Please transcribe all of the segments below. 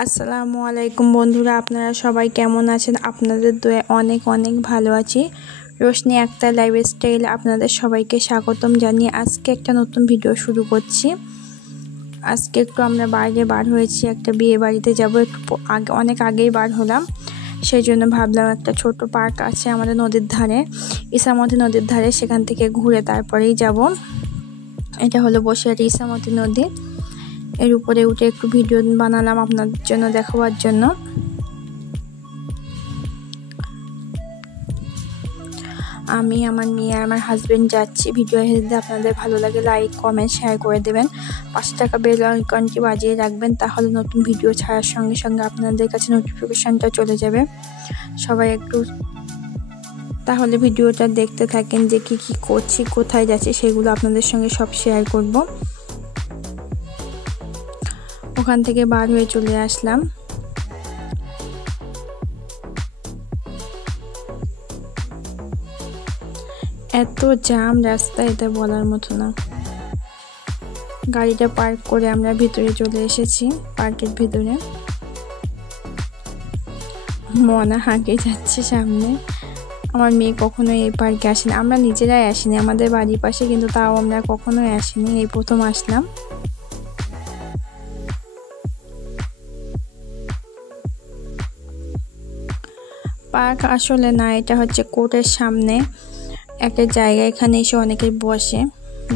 আসসালামু আলাইকুম বন্ধুরা, আপনারা সবাই কেমন আছেন? আপনাদের দোয়ায় অনেক অনেক ভালো আছি। রোশনি আক্তার লাইফস্টাইল আপনাদের সবাইকে স্বাগতম জানিয়ে আজকে একটা নতুন ভিডিও শুরু করছি। আজকে একটু আমরা বাইরে বার হয়েছি, একটা বিয়ে বাড়িতে যাব। একটু অনেক আগেই বার হলাম, সেই জন্য ভাবলাম একটা ছোট পার্ক আছে আমাদের নদীর ধারে, ইসামতি নদীর ধারে, সেখান থেকে ঘুরে তারপরেই যাব। এটা হলো বসিরহাটের ইসামতি নদী। এর উপরে উঠে একটু ভিডিও বানালাম আপনাদের জন্য দেখাবার জন্য। আমি, আমার মেয়ে আর আমার হাজবেন্ড যাচ্ছি। ভিডিও যদি আপনাদের ভালো লাগে লাইক কমেন্ট শেয়ার করে দেবেন, 5 টাকা বেল আইকনটি বাজিয়ে রাখবেন, তাহলে নতুন ভিডিও ছাড়ার সঙ্গে সঙ্গে আপনাদের কাছে নোটিফিকেশনটা চলে যাবে। সবাই একটু তাহলে ভিডিওটা দেখতে থাকেন যে কি করছি, কোথায় যাচ্ছি, সেগুলো আপনাদের সঙ্গে সব শেয়ার করব। ওখান থেকে বার হয়ে চলে আসলাম। এত জ্যাম রাস্তায়, এটা বলার মতো না। গাড়িটা পার্ক করে আমরা ভিতরে চলে এসেছি, পার্কের ভিতরে। মনা হাঁকে যাচ্ছে সামনে। আমার মেয়ে কখনো এই পার্কে আসেনি, আমরা নিজেরাই আসিনি, আমাদের বাড়ির পাশে, কিন্তু তাও আমরা কখনোই আসিনি, এই প্রথম আসলাম। পার্ক আসলে না, এটা হচ্ছে কোর্টের সামনে একটা জায়গা। এখানে এসে অনেকে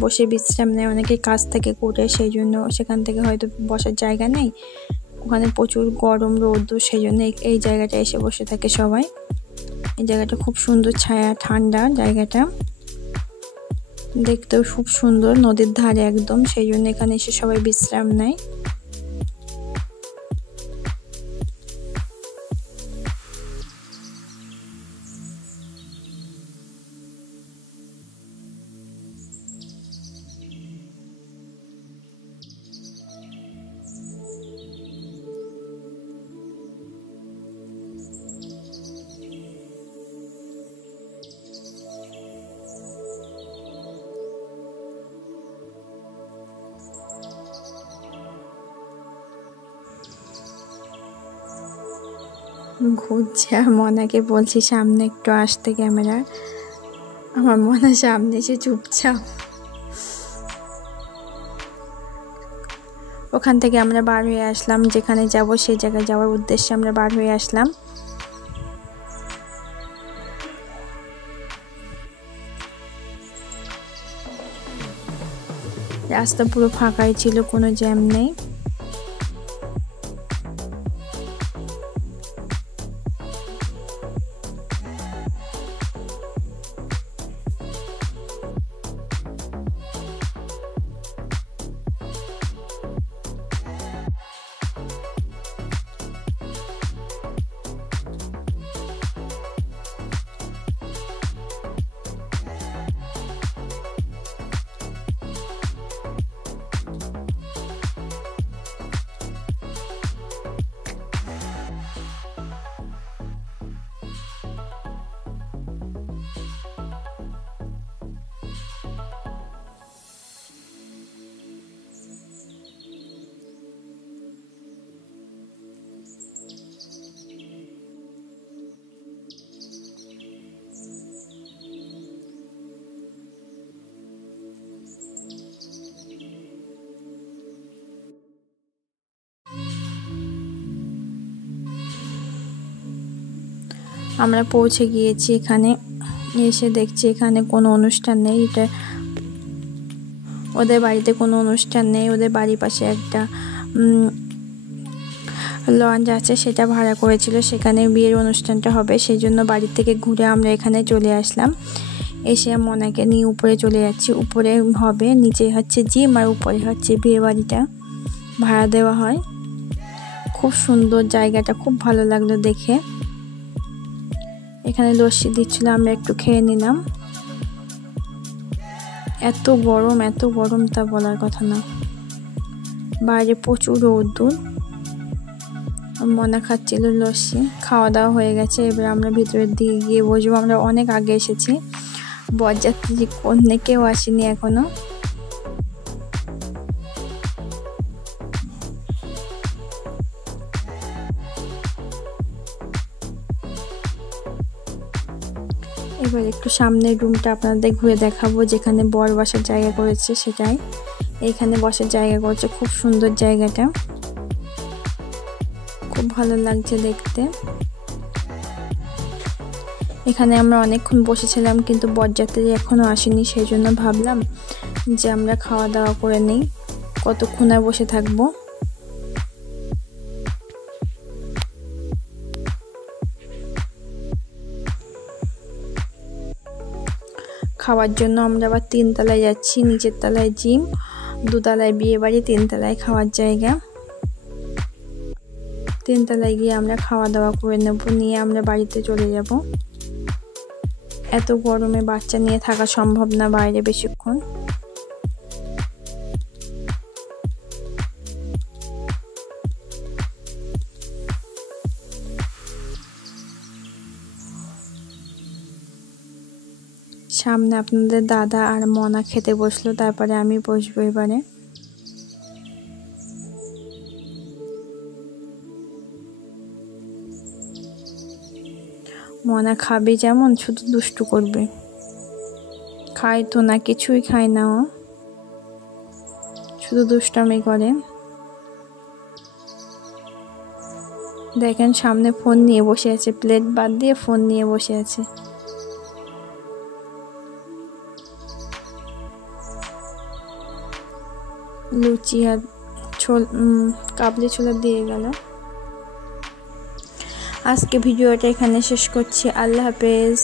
বসে বিশ্রাম নেয়, অনেকে কাজ থেকে কোর্টে, সেই জন্য সেখান থেকে হয়তো বসার জায়গা নেই, ওখানে প্রচুর গরম রোদ্দুর, সেই জন্য এই জায়গাটা এসে বসে থাকে সবাই। এই জায়গাটা খুব সুন্দর, ছায়া ঠান্ডা জায়গাটা, দেখতেও খুব সুন্দর, নদীর ধারে একদম, সেই জন্য এখানে এসে সবাই বিশ্রাম নেয়। ঘুরছে, আর মনাকে বলছি সামনে একটু আসতে ক্যামেরা, আমার মনা সামনে এসে চুপচাপ। ওখান থেকে আমরা বার হয়ে আসলাম, যেখানে যাব সেই জায়গায় যাওয়ার উদ্দেশ্যে আমরা বার হয়ে আসলাম। রাস্তা পুরো ফাঁকাই ছিল, কোনো জ্যাম নেই। আমরা পৌঁছে গিয়েছি এখানে, এসে দেখছি এখানে কোনো অনুষ্ঠান নেই, এটা ওদের বাড়িতে কোনো অনুষ্ঠান নেই। ওদের বাড়ির পাশে একটা লঞ্চ আছে, সেটা ভাড়া করেছিল, সেখানে বিয়ের অনুষ্ঠানটা হবে, সেই জন্য বাড়ি থেকে ঘুরে আমরা এখানে চলে আসলাম। এসে মনাকে নিয়ে উপরে চলে যাচ্ছি। উপরে হবে, নিচে হচ্ছে জিম আর উপরে হচ্ছে বিয়ে বাড়িটা ভাড়া দেওয়া হয়। খুব সুন্দর জায়গাটা, খুব ভালো লাগলো দেখে। এখানে লস্যি দিচ্ছিল, আমরা একটু খেয়ে নিলাম। এত গরম তা বলার কথা না, বাইরে প্রচুর রোদ্দুর। মনা খাচ্ছিল লস্যি, খাওয়া দাওয়া হয়ে গেছে। এবার আমরা ভিতরের দিকে গিয়ে বসবো। আমরা অনেক আগে এসেছি, বরযাত্রী কন্যা কেউ আসেনি এখনো। এবার একটু সামনের রুমটা আপনাদের ঘুরে দেখাবো, যেখানে বর বসার জায়গা করেছে সেটাই। এইখানে বসার জায়গা করেছে, খুব সুন্দর জায়গাটা, খুব ভালো লাগছে দেখতে। এখানে আমরা অনেকক্ষণ বসেছিলাম, কিন্তু বরযাত্রী এখনো আসেনি, সেই জন্য ভাবলাম যে আমরা খাওয়া দাওয়া করে নিই, কতক্ষণ আর বসে থাকবো। খাওয়ার জন্য আমরা আবার 3 তলায় যাচ্ছি, নিচের তলায় জিম, 2 তলায় বিয়ে বাড়ি, 3 তলায় খাওয়ার জায়গা। 3 তলায় গিয়ে আমরা খাওয়া দাওয়া করে নেব, নিয়ে আমরা বাড়িতে চলে যাব। এত গরমে বাচ্চা নিয়ে থাকা সম্ভব না বাইরে বেশিক্ষণ। সামনে আপনাদের দাদা আর মনা খেতে বসলো, তারপরে আমি বসবো এবারে। মনা খাবে যেমন, শুধু দুষ্টু করবে, খায় তো না, কিছুই খায় না, ও শুধু দুষ্টামি করে। দেখেন সামনে ফোন নিয়ে বসে আছে, প্লেট বাদ দিয়ে ফোন নিয়ে বসে আছে। লুচি আর কাবলি ছোলা দিয়ে গেল। আজকে ভিডিওটা এখানে শেষ করছি। আল্লাহ হাফেজ।